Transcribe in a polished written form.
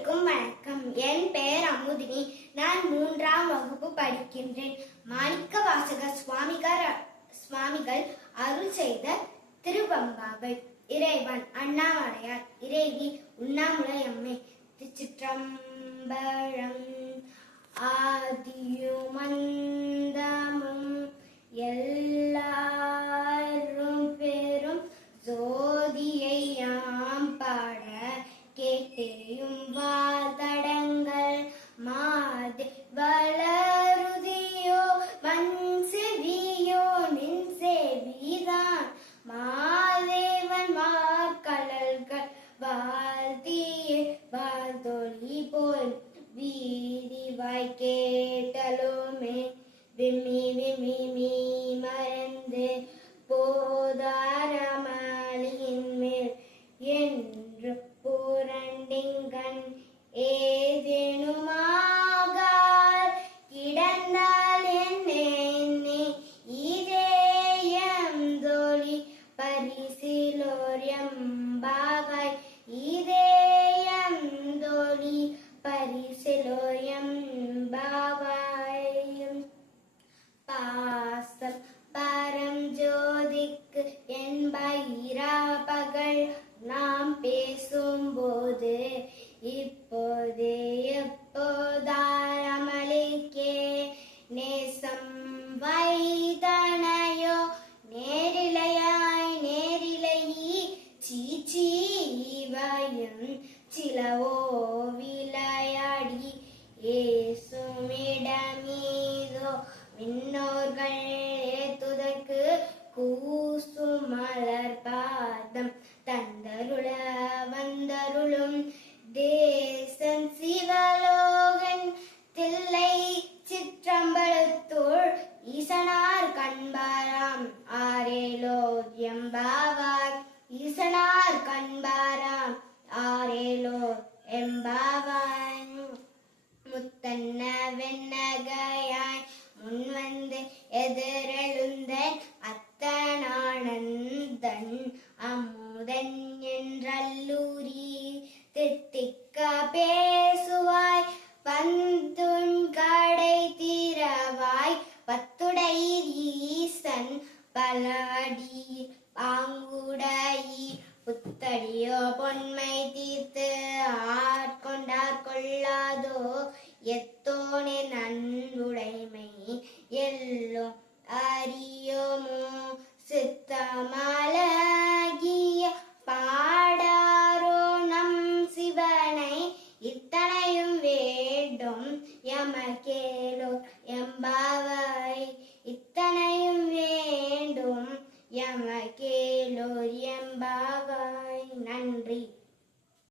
அனைவருக்கும் வணக்கம். என் பெயர் அமுதினி. நான் 3ஆம் வகுப்பு படிக்கின்றேன். மாணிக்கவாசகர் சுவாமிகள் அருள் செய்த திருவெம்பாவை. இறைவன் அண்ணாமலையார், இறைவி உண்ணாமுலையம்மை. திருச்சிற்றம்பலம். ஆதியும் அந்தமும் எல்லாரும் பெரும் ஜோதியை யாம் பாட கேட்டேயும் வாதடங்கள் மாது வளருதியோ மண் செவியோ நின் செவிதான் மாதேவன் மார்கழல்கள் வாழ்த்தியே வாழ்தொழி போல் வீதிவாய் கேட்டலுமே விம்மி விம்மி மீ மறந்து போதாரமலியின் மேல் என்று புரண்டிங்கண் ஏதேனுமாகார் கிடந்தால் என்னே இதேயம் தோழி பரிசிலோர் எம்பாவாய் இதேயம் தோழி பரிசிலோர் எம்பாவாயும் பாசம் பரம் ஜோதிக்கு என்பாய் இரா பகல் நாம் பேசும்போது இப்போதே எப்போதாரமளிக்கே நேசம் வைதனையோ நேரிலையாய் நேரிலையி சீச்சீவயும் சிலவோ விளையாடி ஏசுமிடமீதோ விண்ணோர்கள் ஏத்துதற்கு கூசும் மலர் பாதம் தந்தருள வந்தருளும் தேசன் சிவலோகன் தில்லை சிற்றம்பலத்தோள் ஈசனார் கண்பாராம் ஆரேலோ எம்பாவாய் ஈசனார் கண்பாராம் ஆரேலோ எம்பாவாய். முத்தன்ன வெண்ணகையாய் முன்வந்து எதிரெழுந்தன் அத்தனானந்தன் அமுதன் என்றல்லூரி தித்திக்க பேசுவாய் வந்துன் கடை தீரவாய் பத்துடை ஈசன் பலடி பாங்குடையி புத்தடியோ பொன்மை தீர்த்து ஆட்கொண்டார் கொள்ளாதோ எத்தோனே நன்றுடைமை எல்லோ அறியோமோ சித்தமலகிய பாடாரோ நம் சிவனை இத்தனையும் வேண்டும் எமக்கேலோ எம்பாவாய் இத்தனையும் வேண்டும் எமக்கேலோ எம்பாவாய். நன்றி.